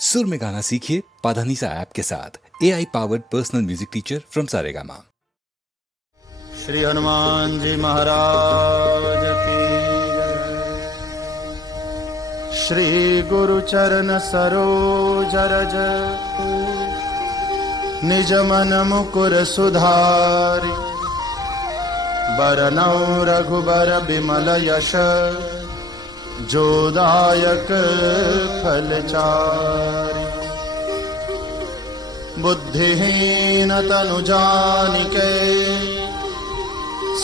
सुर में गाना सीखिए पाधानीसा ऐप के साथ। AI powered personal music teacher from Saregama. Shri Hanuman ji Maharaj की जय। श्री गुरु चरण सरोज रज निज मन मुकुर सुधारि बरनौ रघुबर बिमल यश जोदायक फलचारि बुद्धिहीन तनु जानिके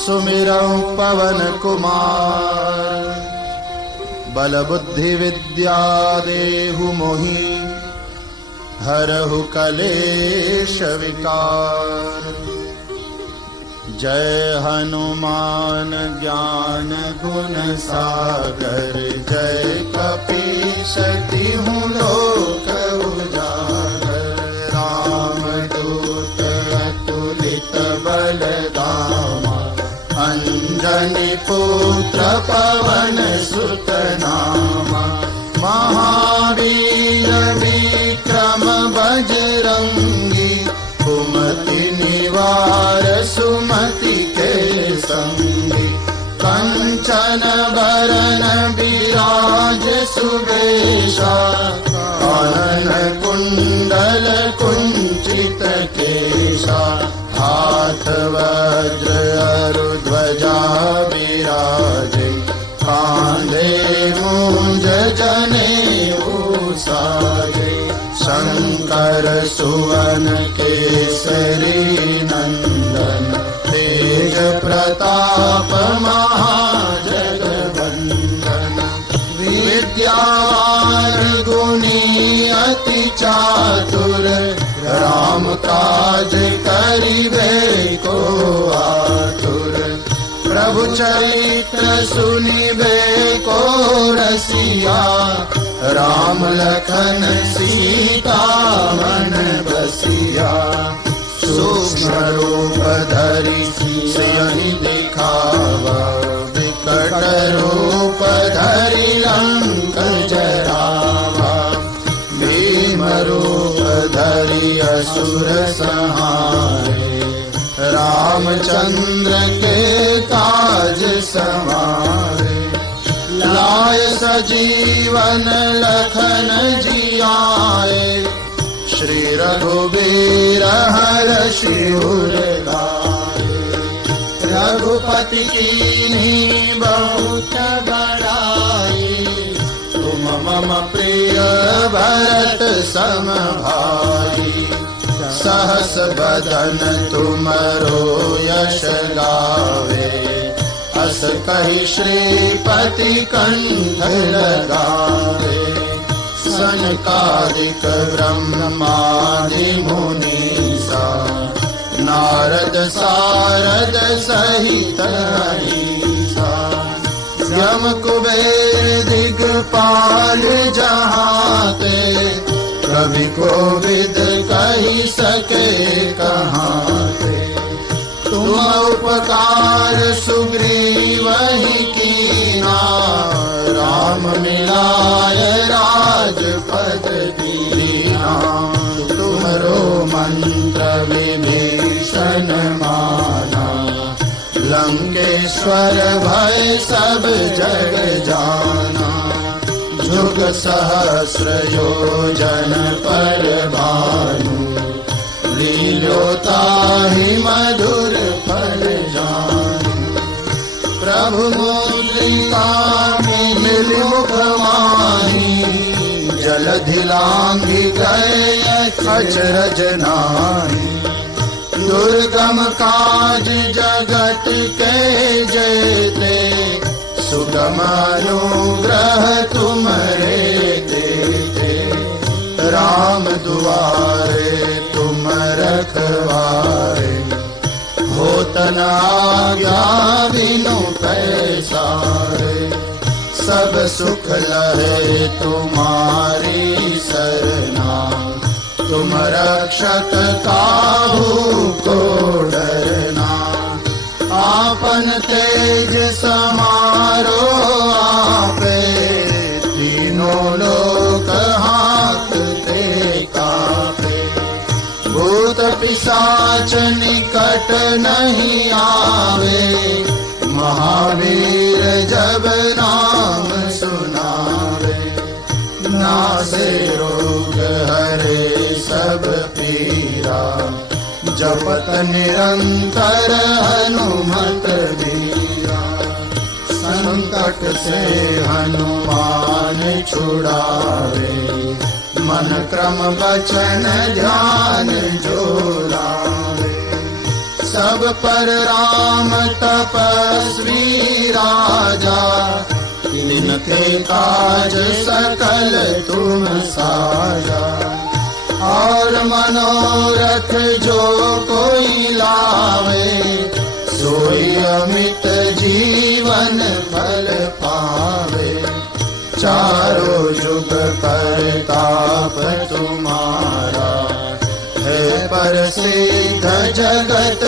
सुमिरौ पवन कुमार बल बुद्धि विद्या देहु मोहि हरहु कलेश विकार। जय हनुमान ज्ञान गुण सागर जय कपीस तिहुँ लोक उजागर। रामदूत अतुलित बल धामा अंजनी पुत्र पवन सुत नामा। महावीर विक्रम बजरंगी कुमति निवार सुमति के संगी। कंचन बरन विराज सुबेशा कानन कुंडल कुंचित केशा। हाथ वज्र अरु ध्वजा विराजे कांधे मूंज जनेऊ साजे। शंकर सुवन केसरी नंदन तेज प्रताप महाजगवंदन। विद्यावान गुणी अति चातुर राम काज करिबे को आतुर। प्रभु चरित्र सुनिबे को रसिया राम लखन सीता मन बसिया। सूक्ष्म रूप धरि सियहि दिखावा विकट रूप धरि लंक जरावा। भीम रूप धरि असुर संहारे रामचंद्र के काज संवारे। लाय सजीवन लखन जियाए श्री रघुबीर हरषि उर लाए। रघुपति कीन्ही बहुत बड़ाई तुम मम प्रिय भरत सम भाई। सहस बदन तुमरो यश गावे अस कहि श्रीपति कंठ लगावे। सनकादिक ब्रह्मादि मुनीसा नारद सारद सहित अहीसा। यम कुबेर दिगपाल जहाते कवि कोविद कहि सके कहाते। तुम उपकार सुग्रीवहि कीना राम मिलाय राजपद दीना। तुम्हरो मंत्र विभीषण माना लंकेश्वर भय सब जग जाना। जुग सहस्र योजन पर भानु लील्योताहि मधुर फल जानु। प्रभु मुद्रिका मिलि मुख माहि जलधि लांघि गए अचरज नाही। दुर्गम काज जगत के जेते सुगम अनुग्रह तुम्हारे देते। राम दुआरे तुम रखवारे होत न आज्ञा बिनु पैसारे। सब सुख लहे तुम्हारी सरना तुम रक्षक काहू को डरना। आपन तेज समारो आपे तीनों लोक हाथ पिशाच निकट नहीं आवे, महावीर जब नाम सुनावे। नासे रोग हरे सब पीरा, जपत निरंतर हनुमत वीरा। संकट से हनुमान छुड़ावे, मन क्रम वचन ध्यान जो लावे। सब पर राम तपस्वी राजा, तिनके काज सकल तुम साजा। और मनोरथ जो कोई लावे, सोई अमित जीवन फल पावे। चारों जुग परताप तुम्हारा, है प्रसिद्ध जगत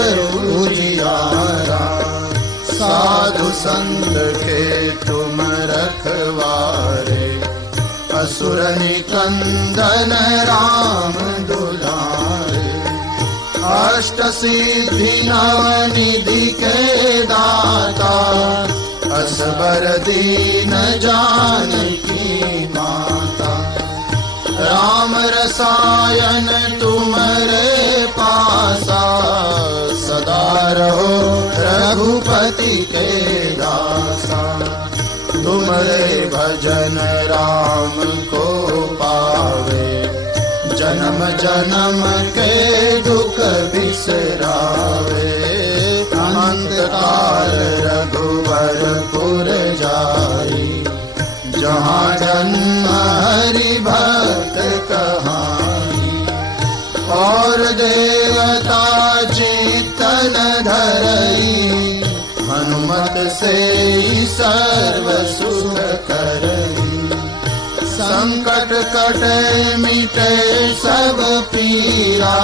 उजियारा। साधु संत के तुम रखवारे, असुर निकंदन राम दुलारे। अष्ट सिद्धि नव निधि के दाता, असबर दीन जानकी माता। राम रसायन तुम्हारे पासा, सदा रहो रघुपति के दासा। तुम्हारे भजन राम को पावे, जन्म जन्म के दुख बिसरावे। अंत काल रघुवरपुर जाई, जहाँ जन्म हरि भक्त कहाई। और देवता चित्तन धरई, हनुमत से सर्व सुख करई। संकट कटे मिटे सब पीरा,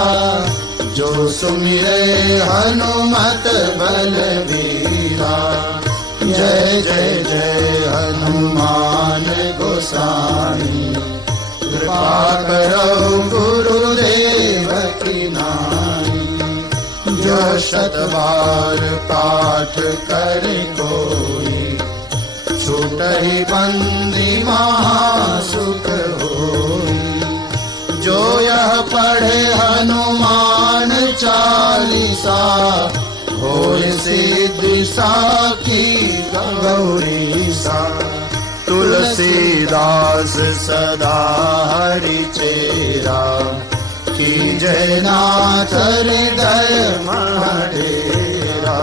जो सुमिरे हनुमत बलवीरा। जय जय जय हनुमान गोसाई, कृपा करो गुरुदेव की नाई। जो शतबार पाठ करे कोई, छूटहि बंदी महासुख होई। जो यह पढ़े हनुमान चालीसा, होय सिद्धि साखी गौरीसा। तुलसीदास सदा हरि चेरा, की जय नाथ हृदय महडेरा।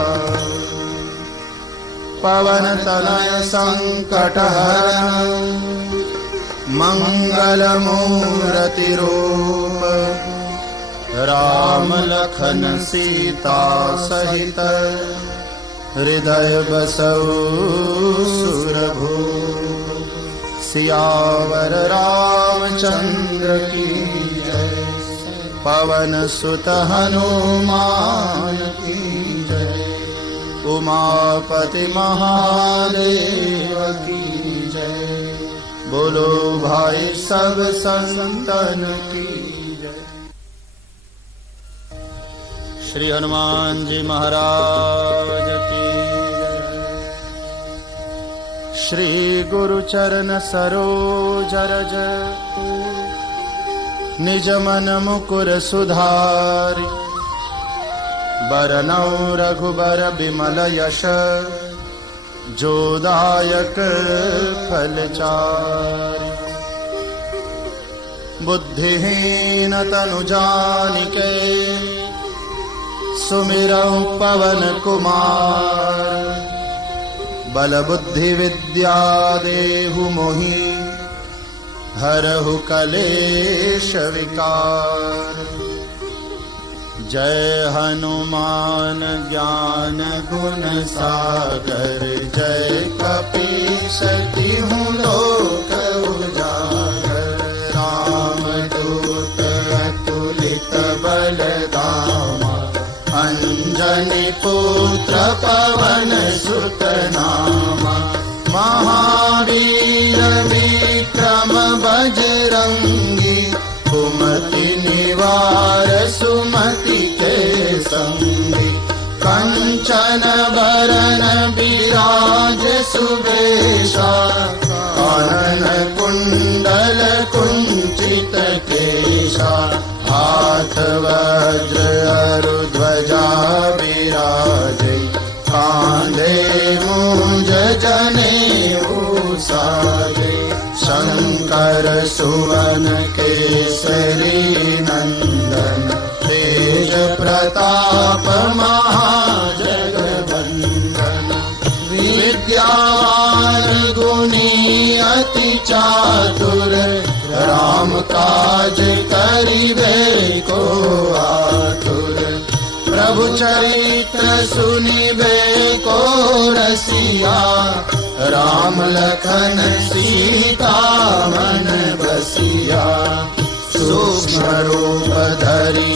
पवन तनय संकट हरण, मंगल मूर्ति रूप। राम लखन सीता सहित, हृदय बसऊ सुरभूप। सियावर रामचंद्र की जय, पवन सुत हनुमान की जय। उमापति महादेव की जय, बोलो भाई सब संतन की जय। श्री हनुमान जी महाराज की जय। श्री गुरु चरण सरोज रज, निज मन मुकुर सुधारि। बरनौ रघुबर बिमल यश, जो दायक फल चारि। बुद्धिहीन तनु जानिके, सुमिरौ पवन कुमार। बल बुद्धि विद्या देहु मोहि, हरहु कलेश विकार। जय हनुमान ज्ञान गुण सागर, जय कपीस तिहु लोक उजागर। रामदूत अतुलित बल धामा, अंजनी पुत्र पवन सुत नामा। महावीर विक्रम बजरंगी, कुमति निवार सुमति सुवेशा कानन कुंडल कुंचित केशा हाथ वज्र अरु ध्वजा विराजे कांधे मुंज जनेऊ साजे शंकर सुवन केसरी नंदन तेज प्रताप महाजगवंदन विद्यावान गुणी अति चातुर राम काज करिबे को आतुर प्रभु चरित्र सुनिबे को रसिया राम लखन सीता मन बसिया सूक्ष्म रूप धरि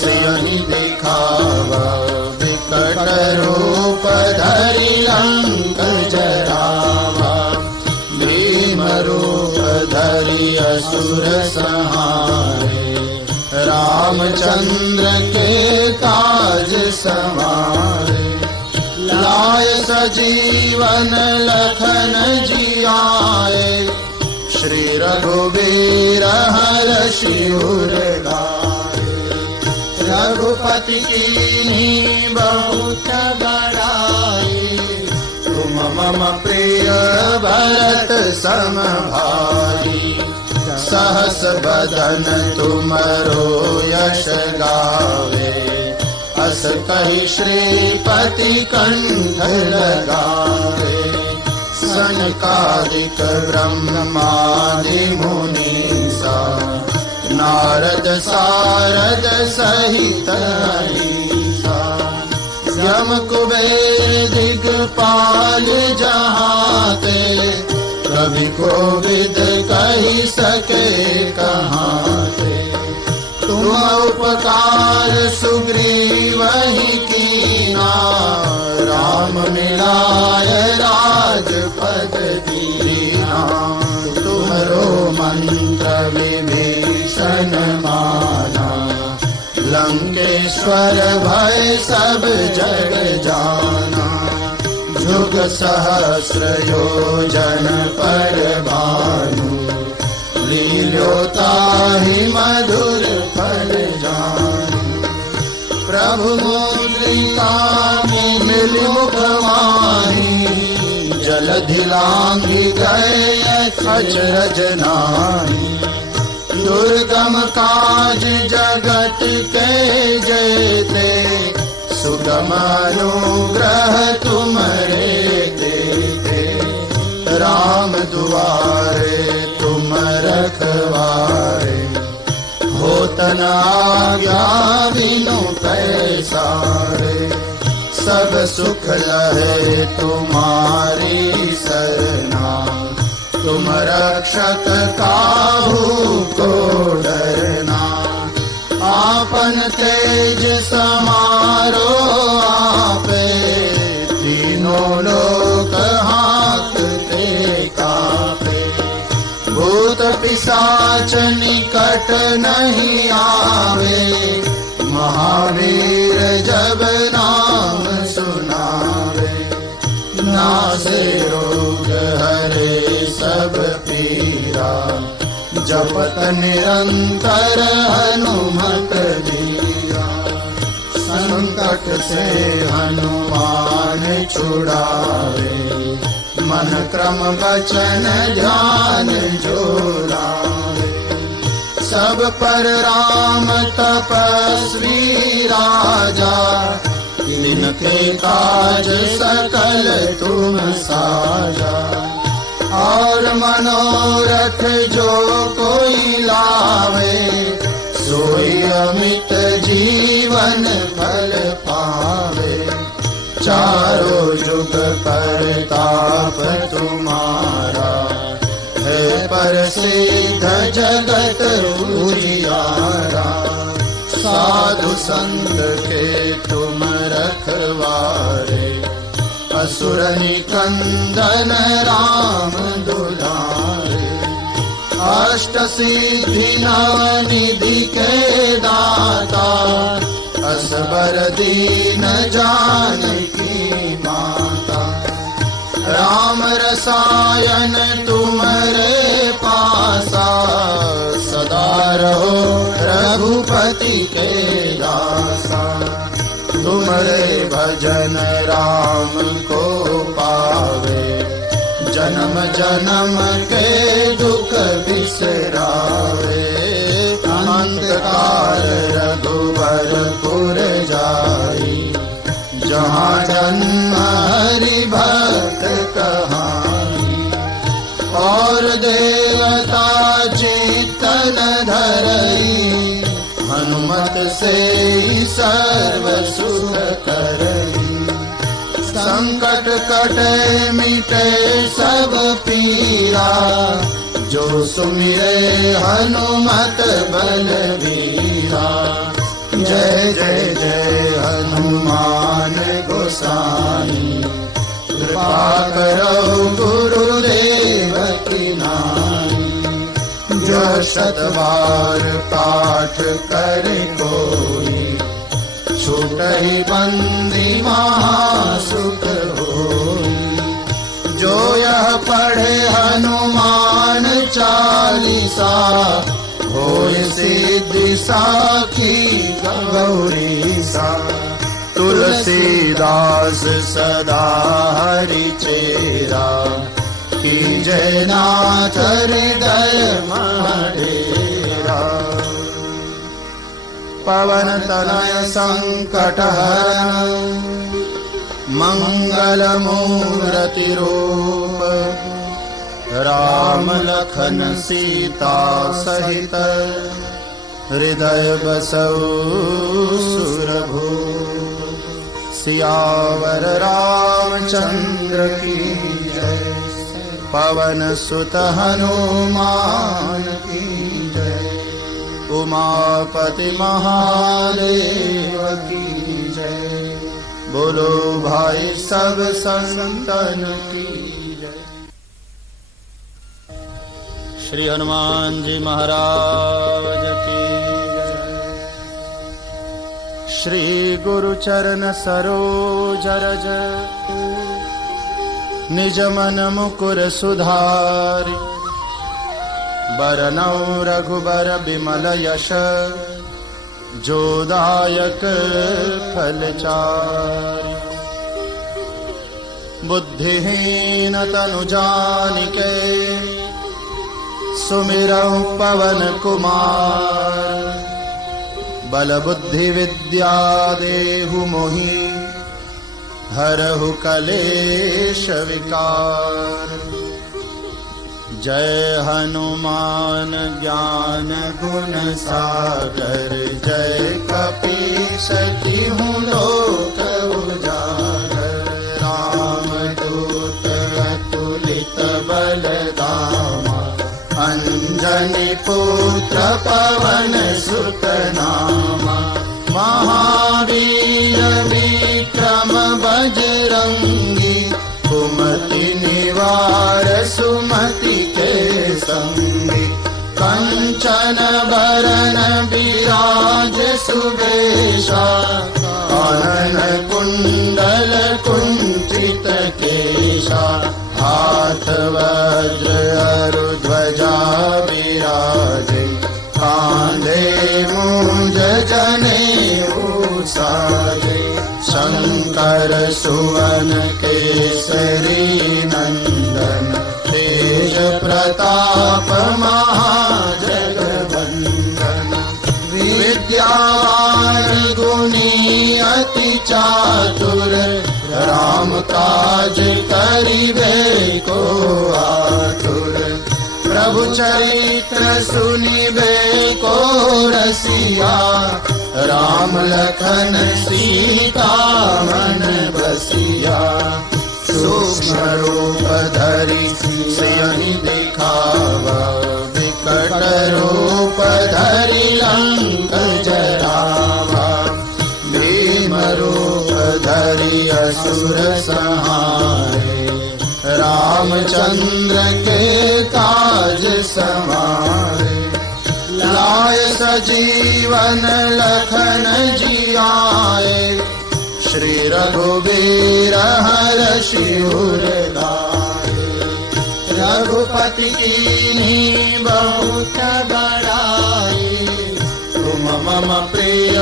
सियहि दिखावा विकट रूप धरि लंक जरावा भीम रूप धरि असुर संहारे रामचंद्र के काज समारे लाय सजीवन लखन जियाए श्री रघुबीर हरषि उर लाए रघुपति कीन्ही बहुत बड़ाई तुम मम प्रिय भरत सम भाई सहस बदन तुमरो यश गावे अस कहि श्रीपति कंठ लगावे सनकादिक ब्रह्मादि मुनीसा नारद सारद सहित अहिसा यम कुबेर दिगपाल जहाते कवि कोविद कहि सके कहाते तुम उपकार सुग्रीवहि कीना राम मिलाय राजपद दीना तुम्हरो मंत्र विभीषण माना लंकेश्वर भय सब जग जाना जुग सहस्र योजन पर भानु लील्योताहि मधुर फल जानु प्रभु मुद्रिका मिल मुखवाणी जलधि लांघि गए अचरज नाहि दुर्गम काज जगत के जेते सुगम अनुग्रह तुमरे देते राम दुआरे तुम रखवारे होत न आज्ञा बिनु पैसारे सब सुख लहे तुम्हारी सरना तुम रक्षक काहू को डरना आपन तेज समारो आपे तीनों लोक हांकते कापे भूत पिशाच निकट नहीं आवे महावीर जब नाम सुनावे नासे रोग हरे सब पीरा जपत निरंतर हनुमत बीरा संकट से हनुमान छुड़ावे मन क्रम वचन ध्यान जो लावे सब पर राम तपस्वी राजा तिनके काज सकल तुम साजा और मनोरथ जो कोई लावे सोई अमित जीवन फल पावे चारों जुग परताप तुम्हारा है प्रसिद्ध जगत उजियारा साधु संत के तुम रखवारे असुर निकंदन राम दुलारे अष्ट सिद्धि नव निधि के दाता असबर दीन जानकी माता राम रसायन तुम्हारे पासा, सदा रहो रघुपति के दासा। तुम्हारे भजन राम को पावे, जन्म जन्म के दुख बिसरावे। अंतकाल रघुबरपुर जाई, जहाँ जन्म हरि भक्त कहाई। और देवता चित्तन धरई, हनुमत से सर्व सुख करई। संकट कटे मिटे सब पीरा, जो सुमिरे हनुमत बलवीरा। जय जय जय हनुमान गोसाई, कृपा करो गुरुदेव की नाई। जो शत बार पाठ करे कोई, छूटहि बंदी महासुख होई। जो यह पढ़े हनुमान चालीसा, होय सिद्धि साखी गौरीसा। तुलसीदास सदा हरि चेरा, कीजय नाथ हृदय मडेरा। पवन तनय संकट हरण, मंगल मूर्ति रूप। राम लखन सीता सहित, हृदय बसऊ सुरभूप। सियावर रामचंद्र की जय, पवन सुत हनुमान की जय। उमापति महादेव की जय। बोलो भाई सब संतन की जय। श्री हनुमान जी महाराज की जय। श्री गुरु चरण सरोज रज, निज मन मुकुर सुधारि। बरनौ रघुबर बिमल यश, जोदायक फलचारि। बुद्धिहीन तनु जानिके, सुमिरौ पवन कुमार। बल बुद्धि विद्या देहु मोहि, हरहु कलेश विकार। जय हनुमान ज्ञान गुण सागर, जय कपीस तिहुँ लोक उजागर। रामदूत अतुलित बल धामा, अंजनी पुत्र पवन सुत नामा। महावीर विक्रम बजरंगी, कुमति निवार सुमति के संगी। कंचन बरन विराज सुबेशा, कानन कुंडल कुंचित केशा। हाथ वज्र अरु ध्वजा विराजे, कांधे मूंज जनेऊ साजे। शंकर सुवन केसरी नंदन, तेज प्रताप महाजगवंदन। विद्यावान गुणी अति चातुर, राम काज करिबे को आतुर। प्रभु चरित्र सुनिबे को रसिया, राम लखन सीता मन बसिया। सूक्ष्म रूप धरि सियहि दिखावा, विकट रूप धरि लंक जरावा। भीम रूप धरि असुर संहारे, रामचंद्र के काज समारे। लाए सजीवन लखन जियाए, श्री रघुबीर हरषि उर लाए। रघुपति कीन्ही बहुत बड़ाई, तुम मम प्रिय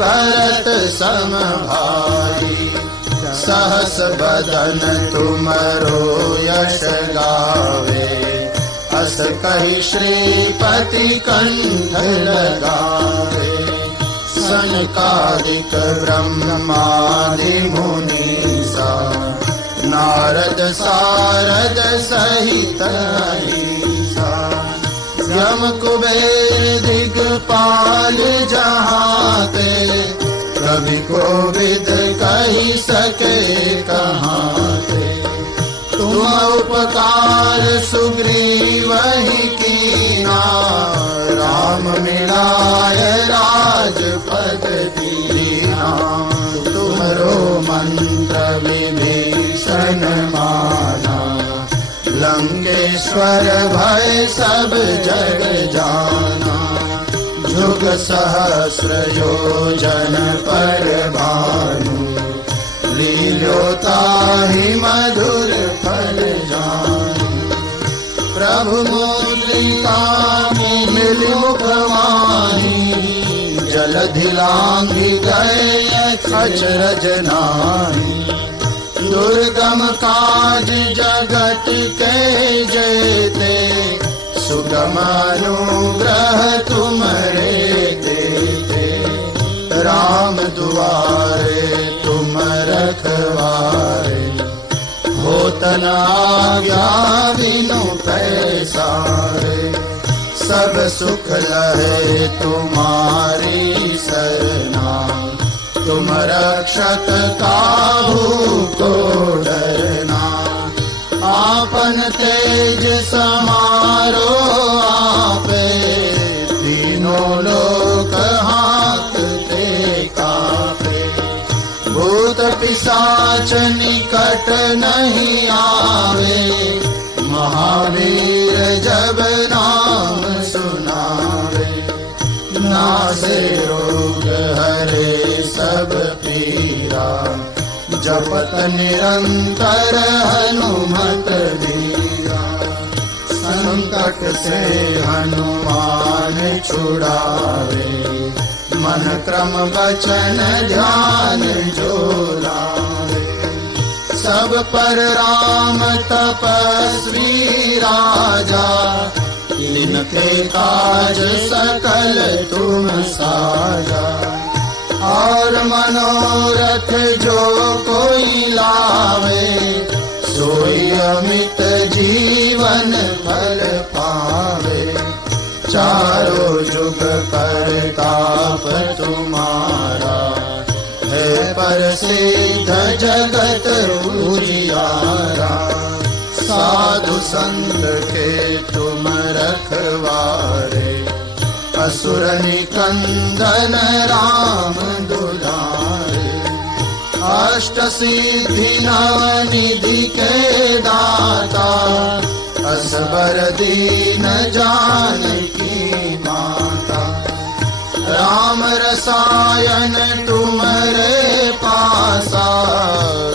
भरत सम भाई। सहस बदन तुमरो यश गावे, अस कहि श्रीपति कंठ लगावे। सनकादिक ब्रह्मादि मुनीसा, नारद सारद सहित अहिसा। यम कुबेर दिगपाल जहाते, कवि कोविद कहि सके कहाते। तुम उपकार सुग्रीवहि कीना, राम मिलाय राजपद दीना। तुमरो मंत्र विभीषण माना, लंकेश्वर भय सब जग जाना। जुग सहस्र योजन पर भानु, लील्योताहि मधुर फल जानु। प्रभु मुद्रिका मिलि मुखवाणी, जलधि लांघि गए अचरज नाहि। दुर्गम काज जगत के जेते, सुगम अनुग्रह तुमरे देते। राम दुआरे तुम रखवारे, होत न आज्ञा बिनु पैसारे। सब सुख लहे तुम्हारी सरना, तुम रक्षक काहू को डरना। आपन तेज समारो आपे, तीनों लोक हांकते कांपे। भूत पिशाच निकट नहीं आवे, महावीर जब नाम सुनावे। नासे रोग हरे सब पीरा, जपत निरंतर हनुमत वीरा। संकट से हनुमान छुड़ावे, मन क्रम वचन ध्यान जो लावे। सब पर राम तपस्वी राजा, तिनके काज सकल तुम साजा। और मनोरथ जो कोई लावे, सोई अमित जीवन फल पावे। चारों जुग परताप तुम्हारा, है प्रसिद्ध जगत उजियारा। साधु संत के तुम रखवारे, असुर निकंदन राम दुलारे। अष्ट सिद्धि नव निधि के दाता, असबर दीन जानकी माता। राम रसायन तुमरे पासा,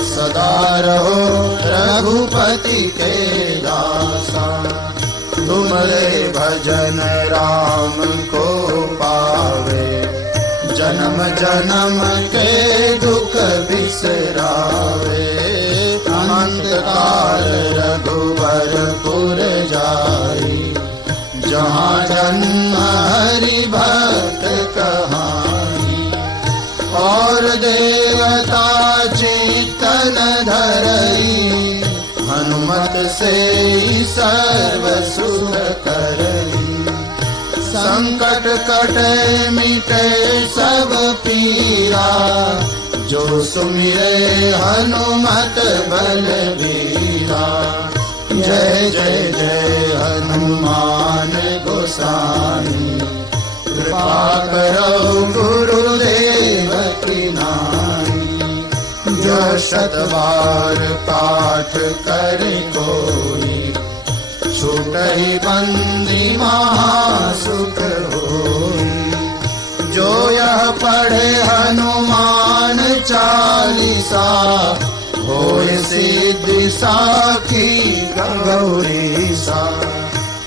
सदा रहो रघुपति के दासा। तुमरे भजन राम को पावे, जन्म जन्म के दुख बिसरावे। अनंत काल रघुवरपुर जाई, जहाँ जन्म हरि भक्त कहाई। और देवता चित्तन धरई, हनुमत से सर्व सुख करई। संकट कटे मिटे सब पीरा, जो सुमिरे हनुमत बलबीरा। जय जय जय हनुमान गोसाई, कृपा करो गुरुदेव की नाई। जो शतवार पाठ करे कोई, छूटहि बंदी महासुख होई। जो यह पढ़े हनुमान चालीसा, होय सिद्धि साखी गौरी सा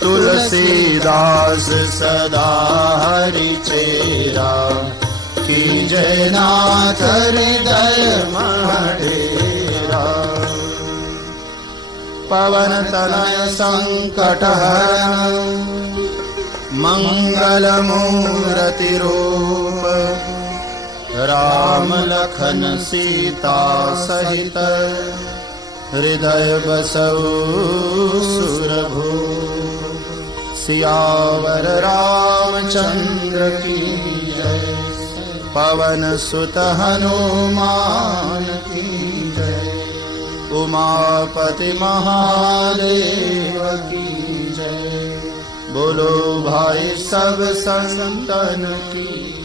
तुलसीदास सदा हरि चेरा की जयनाथ हृदय मडेरा पवन तनय संकट हरण मंगल मूर्ति रूप राम लखन सीता सहित हृदय बसऊ सुरभू सियावर रामचंद्र की जय पवन सुत हनुमान की जय उमापति महादेव की जय बोलो भाई सब संतन की